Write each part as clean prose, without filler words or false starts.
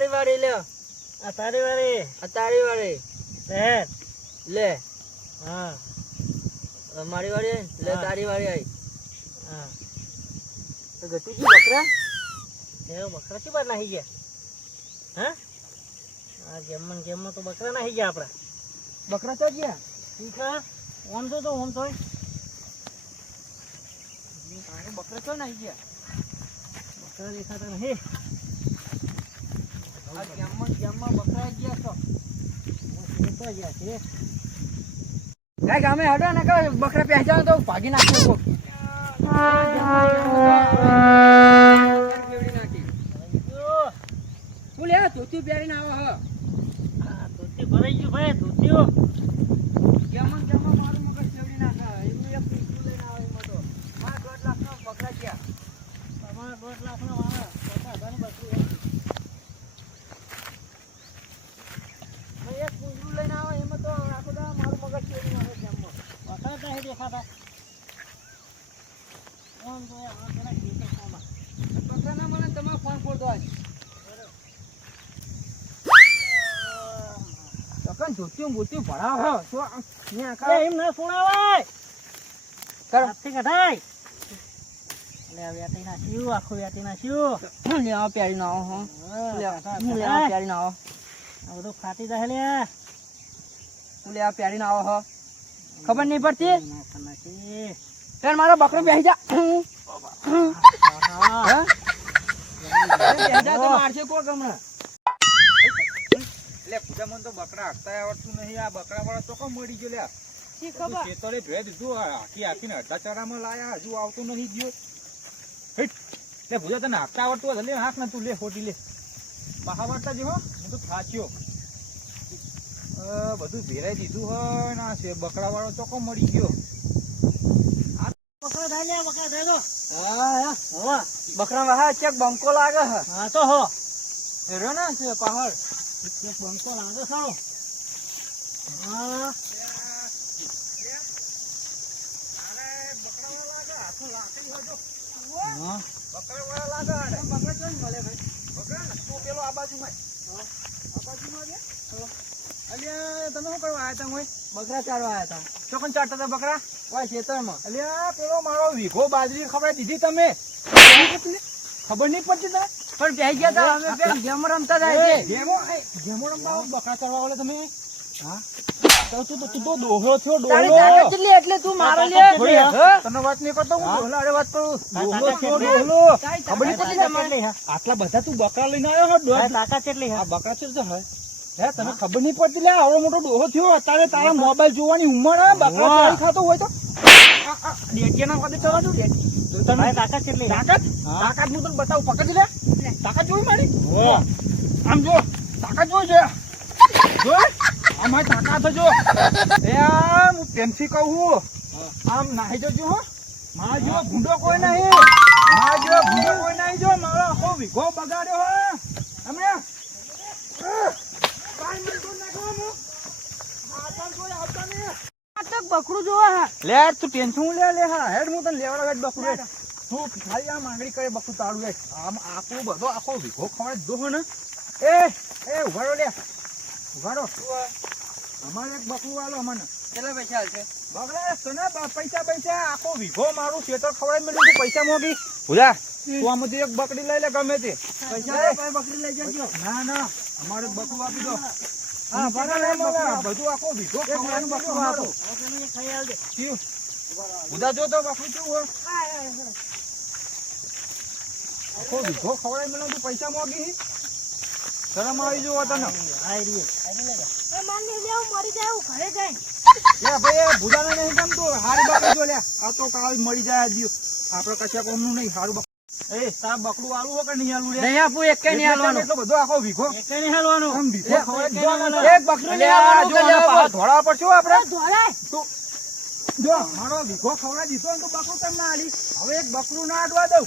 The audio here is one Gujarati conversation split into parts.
તારી વાળી લે. આ તારી વાળી. આ તારી વાળી. લે. હા. મારી વાળી લે. તારી વાળી આવી. હા. તો ગતિજી બકરા બકરા થી બાર નાહી ગયા. હા આ ગેમમાં તો બકરા નાહી ગયા આપડા. બકરા તો ગયા. ઠીક હે ઓમ તો ઓમ તોય બકરા તો નાહી ગયા. બકરા દેખાતા નહીં. આ ગેમમાં બકરા ગયા છો. ગયા છે. કઈ ગામે હડો ને કે બકરા પહેચાનો તો ભાગી નાખ્યો કોક. ફૂલ યાર ધોતી પહેરીને આવો હ. હા ધોતી ભરાઈ ગયું ભાઈ ધોતીઓ. ગેમમાં મારું મગજ ચેવડી નાખે. એમનું એક પીછું લઈને આવે એમાં તો. મારા 2 લાખના બકરા ગયા. તમારા 2 લાખના મારા બકરા ઘણી બકરી હતી. એક પૂંજરું લઈને આવે એમાં તો આખો દા મારું મગજ ચેવડી નાખે ગેમમાં. બકરા નહીં દેખાતા. ઓમ તો યાર પેલા ખેતર ખામાં. બકરા ના મને તમારો ફોન ફોડ દો આજ. કન ધોતી મોતી ભરાવ હો. તો ને આખા એમ ના સુણાવાય. કર હાથથી કઢાય. લે વેટી ના શિવ આખો વેટી ના શિવ. લે આ પ્યારી ના આવો હો. લે આ પ્યારી ના આવો. આ બધું ફાટી જાય લે. લે આ પ્યારી ના આવો હો. ખબર નહીં પડતી. નાખી. તેન મારો બકરો બેહી જા. હા બેહી જા તો મારશે કોક હમણાં. લે પૂજા મન તો બકરા હાકતા આવડતું નહીં. આ બકરા વાળા તો કોમ મળી ગયો લે. શી ખબર. ખેતરે ભેજ દીધું હાકીને અડધા ચારામાં લાયા હજુ આવતું નહીં ગયો. હેટ લે પૂજા તને હાકતા આવડતું હોય લે હાક ને તું લે ખોટી લે. બહાર વાળતા જો હું તો થાચ્યો. બધું ભેરાઈ દીધું હોય ને આ છે બકરા વાળો ચોખ્ખો મળી ગયો. બકરા થાય લે બકરા થાય તો. હા હા બકરા વાહા ચેક બંકો લાગે હે. હા તો હો. હેરો ના છે પહાડ. એક બંકો લાગે સારો. હા બકરા વાળા લાગે બકરા કેમ મળે ભાઈ? બકરા ને તું પેલો આ બાજુમાં આ બાજુમાં રે. અલ્યા તમે શું કરવા આવ્યા તા મોય? બકરા ચારવા આવ્યા હતા. ચોકન ચાટતા હતા બકરા? કોઈ ખેતરમાં. અલ્યા પેલો મારો વીઘો બાજરી ખબર દીધી તમે? ખબર નહીં પડતી તને? પણ બેહી ગયા તા અમે પેલા ગેમ રમતા જાય છે. ગેમો રમવા આવો, બકરા ચરવા વાળા તમે? હા તું તો ડોહો થયો તારી ડોહો. તાકાત કેટલી એટલે તું મારો લે. થોડી, હા? તને વાત નહીં કરતો હું ડોહલા અરે વાત કરું. ડોહલો થયો કેટલી? ડોહલો. તારી ખબર નહીં તાકાત પડતી કેટલી તમને? તમારે? આટલા બધા તું બકરા લઈને આવ્યો હો દોઢ. તાકાત કેટલી આ બકરા છે તો હે તને ખબર નહીં પડતી લે આવડો મોટો ડોહો થયો અત્યારે તારા મોબાઈલ જોવાની ઉંમર હે બકરા ચારી ખાતો હોય તો ડેટિયાના વાદે ચલા તું ભાઈ તાકાત કેટલી તાકાત તાકાત હું તને બતાવું પકડી લે તાકાત જોઈ મારી આમ જો તાકાત જોઈ છે જો અમારી તાકાત જો એ આમ હું પ્રેમથી કહું છું આમ નાહી જજો હો મારા જેવો ભૂંડો કોઈ નહીં મારા જેવો ભૂંડો કોઈ નહીં જો મારો આખો વીઘો બગાડ્યો હે હમણે બકરું જોવા હા. લે તું ટેન્શન લે હા હેડ હું તને લેવડા વેટ બકરું હેડ તું ખાલી આ માંગણી કરે બકરું તાળું હેડ આમ આખો બધો આખો વીઘો ખવાય દો ને એ ઉઘાડો લે ઉઘાડો અમારે એક બકરું વાલો મને કેટલા પૈસા હાલશે? બગડા તને પૈસા આખો વીઘો મારું ખેતર ખવડાવી મેળવ્યું તું પૈસા મોગી ભૂલા તું આમાંથી એક બકરી લઈ લે ગમે તે પૈસા લે, ભાઈ બકરી લઈ જજો. ના અમારે બકરું આપી દો હા, બકરા લે, બકરા. બધું આખો વીઘો ખવડાવવાનું બકરું મારું ખાઈ આવજે. બધા જો તો બકરું કેવું હોય આખો વીઘો ખવડાવી મેળવ્યું તું પૈસા મોગી શરમ આવી જુઓ તને આઈ રહી. લે ભાઈ એ ભૂલાને નહીં ગમતું હારી બકરી જો લે આ તો કાલ મળી જાય દિયો આપણે કશા કોમનું નહીં હારું બકરું એ તાર બકરું આલું હોય કે નહીં આલું રે નહીં આપું, એક કઈ નહીં હાલવાનું. એટલો બધો આખો વીઘો એકે નહીં હાલવાનું. આમ વીઘો ખવડાવી દેવાનો. એક બકરું નહીં અલ્યા, હાલવાનું, જો આને કલ્યાણ. પાછા ધોળા પડશે હો આપણે ધોળાય. તું જો મારો વીઘો ખવડાવી દીધો ને તો બકરું તમને આલી હવે એક બકરું ના અડવા દઉં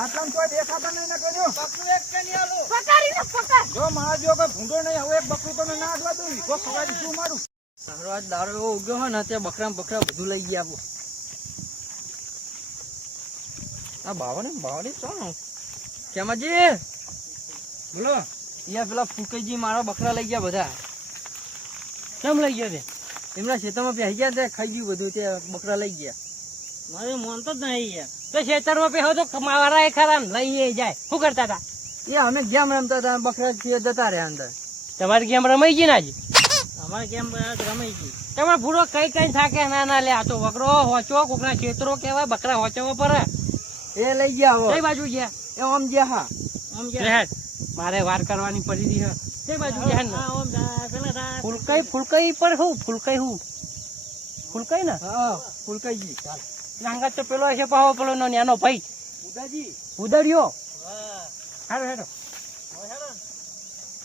આટલામાં કોઈ દેખાતા નહીં ને કરજો બકરું એક કઈ નહીં હાલું. પકડીને પકડ. જો મારા જેવો કોઈ ભૂંડો નહીં હવે એક બકરું તને ના અડવા દઉં વીઘો ખવડાવી દીધું મારું તારો આજ દારૂ એવો ઉગ્યો હોય ને તે બકરા બધું લઈ ગયા આપો. આ બાવને ચાલો કેમાજી બોલો યા પેલા ફૂકઈજી મારા બકરા લઈ ગયા બધા. કેમ લઈ ગયો તે? એમના ખેતરમાં બેસી ગયા તે ખાઈ ગયું બધું તે બકરા લઈ ગયા. મારે મન તો જ નહીં યાર. તો ખેતરમાં બેહો તો મારા એ ખરા ને લઈ જાય. શું કરતા હતા? એ અમે ગેમ રમતા હતા બકરા જતા રહ્યા અંદર. તમારી ગેમ રમાઈ ગઈ ને આજે? અમારી ગેમ રમાઈ ગઈ. તમારે ભૂરો કઈ કઈ થાકે ના ના લે. આ તો બકરો હોચો કોકના ખેતરો કેવાય, બકરા હોચવો પડે. એ લઈ ગયા હવે. કઈ બાજુ ગયા? એ આમ ગયા હા. આમ ગયા. મારે વાર કરવાની પડી રહી હે. કઈ બાજુ ગયા ને? ફૂલકઈ પર હું ફૂલકઈ ફૂલકઈ ને? હા ફૂલકઈજી. લાંગા તો પેલો છે પાહો પેલો નાનો ભાઈ ઉદાજી ઉદડ્યો. હારો હેડો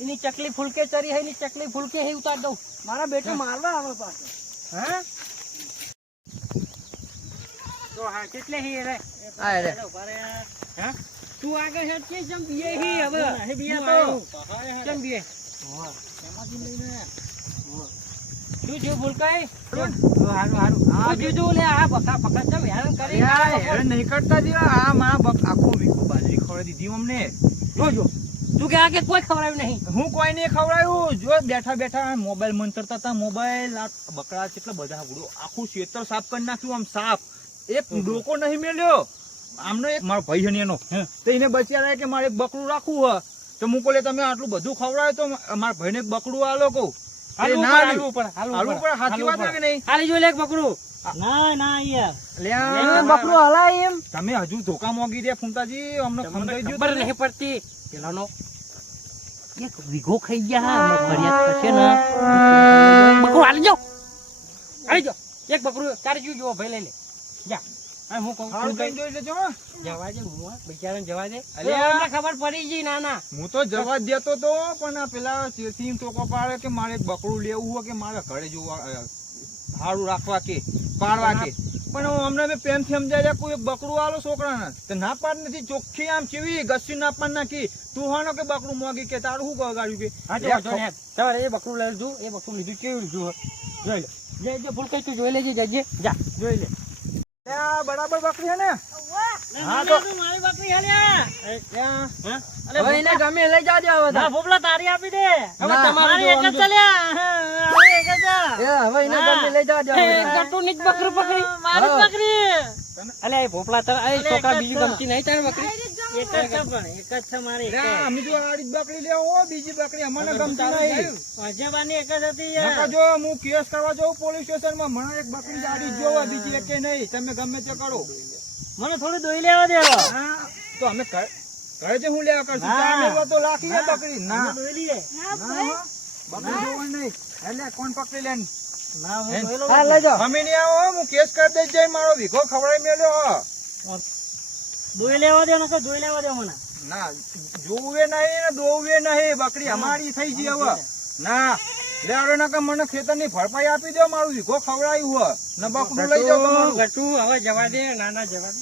એની ચકલી ફૂલકે ચરી હે, એની ચકલી ફૂલકે હે ઉતાર દઉં. મારા બેટા મારવા આવે પાછો. હા તો હા કેટલે હી રે? આ રે. હા તું આગળ હેડ કે જમ બીએ હી હવે હે બીએ તો જમ બીએ. તું જો ફૂલકાઈ હારું હારું. આ બીજું લે આ બકા બકા ચમ હેરાન કરી. યાર નહીં કરતા જીઓ. આ મારા આખું વીઘો બાજરી ખવડાવી દીધી અમને. જોજો તું કે આ કે કોઈ ખવડાવ્યું નહીં. હું કોઈ નહીં ખવડાવ્યું. જો બેઠા બેઠા મોબાઈલ મંતરતા હતા. મોબાઈલ આ બકરા કેટલા બધા ઉડો આખું ખેતર સાફ કરી નાખ્યું. આમ સાફ એક ડોકો નહીં મેલ્યો. આમનો એક મારો ભાઈ છે એનો તો એને બચ્યા કે મારે એક બકરું રાખવું હ તો હું કોલે તમે આટલું બધું ખવડાવે તો મારા ભાઈને એક બકરું આલો કહું. હાલવું પડે હાલવું પડે. સાચી વાત છે કે નહીં? હાલી જો લે પકડું. ના ના યાર લ્યા, બકરું હલાય એમ. તમે હજુ ધોકા મોગી રહ્યા ફૂંતાજી. અમને ખંડાઈ ગયું ખબર નહીં પડતી. પેલાનો એક વીઘો ખાઈ ગયા. હમણાં ફરિયાદ કરશે ને બકરું હાલી જાઓ. એક બકરું તારે જોવો ભાઈ લઈ લે જા. હા હું કહું હારું કઈ જોઈ લેજો હો. જવા દે હું બિચારાને જવા દે. અલ્યા. અમને ખબર પડી ગઈ ના ના હું તો જવા જ દેતો તો પણ આ પેલા સિંહ ટોકો પાડે કે મારે એક બકરું લેવું હોય કે મારે ઘરે જોવા સારું રાખવા કે પાડવા કે પણ અમને મેં પ્રેમથી સમજાય કોઈ એક બકરું આલો છોકરાને તો ના પાડ નથી. ચોખ્ખી આમ ચીવી ગસ્સી ના પાડ નાખી. તું હાનો કે બકરું મોગી કે તારું શું ગાડ્યું કે હા જો જો ને તમારે એ બકરું લઈ લીધું. એ બકરું લીધું કેવું લીધું જોઈ લે. જે જે ફૂલ કઈ તું જોઈ લેજે જજે જા જોઈ લે. આ બરાબર બકરી હે ને? હા તો મારી બકરી હાલ્યા. ત્યાં હવે એને ગમે લઈ જાજો હવે તો. ના ભોપલા તારી આપી દે. હવે ના, તમારી એક જ ચાલ્યા. હવે એક જ એ હવે એને ગમે લઈ જાજો હવે તો. ગટુ ની બકરી પકડી મારી હા. બકરી. અલે એ ભોપલા તો એ છોકરા બીજી ગમતી નહીં તારી બકરી. એક જ છે પણ એક જ છે મારી. લ્યા, અમે જો આ રીત બકરી લેવો બીજી બકરી અમને ગમતી નહીં. અજયબાની એક જ હતી નકા જો હું કેસ કરવા જાઉં પોલીસ સ્ટેશનમાં મને એક બકરી ગાડી જોવા બીજી એકે નહીં. તમે ગમે તે કરો. મને થોડી દોઈ લેવા દે. હા તો અમે ઘરે જે હું લેવા કરશું. હા. ચા મેળવા તો લાખી હે બકરી. ના દોઈ લઈએ. ના, બકરી જોવાનું નહીં. એટલે કોણ પકડી લે? ના હું દોઈ લઉં. હા લઈ જાઓ. અમે નહીં આવો હું કેસ કરી દઈશ. જઈ મારો વીઘો ખવડાવી મેલ્યો. દોઈ લેવા દે નકર દોઈ લેવા દે મને. ના જોવે નહીં ને દોવે નહીં. બકરી અમારી થઈ ગઈ હવે. ના લેવડો નકા મને ખેતરની ભરપાઈ આપી દો. મારું વીઘો ખવડાવ્યું હોય ને બકરું લઈ જાઓ તમારું. ગટુ હવે જવા દે. ના ના જવા દે.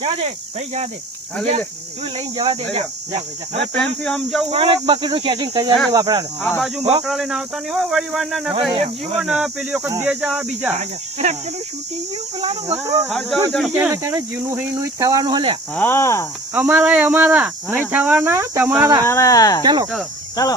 જા દે ભાઈ જા દે. હા, લઈ લે. તું લઈને જવા દે. જા જા હવે પ્રેમથી સમજાવું કોણ હો. એક બકરીનું સેટિંગ કરી દે બાપરાને. આ બાજુ બકરા લઈને આવતા નહીં હો વળી વારના. નકર એક જીવો ને પેલી વખત બે જા બીજા. પેલું શૂટિંગ ગયું પેલાનું બકરું. હા, જાઓ, જાઓ. બીજાને કારણે જૂનું હઈનું જ થવાનું હલ્યા. અમારા નહીં થવાના તમારા. ચલો ચાલો.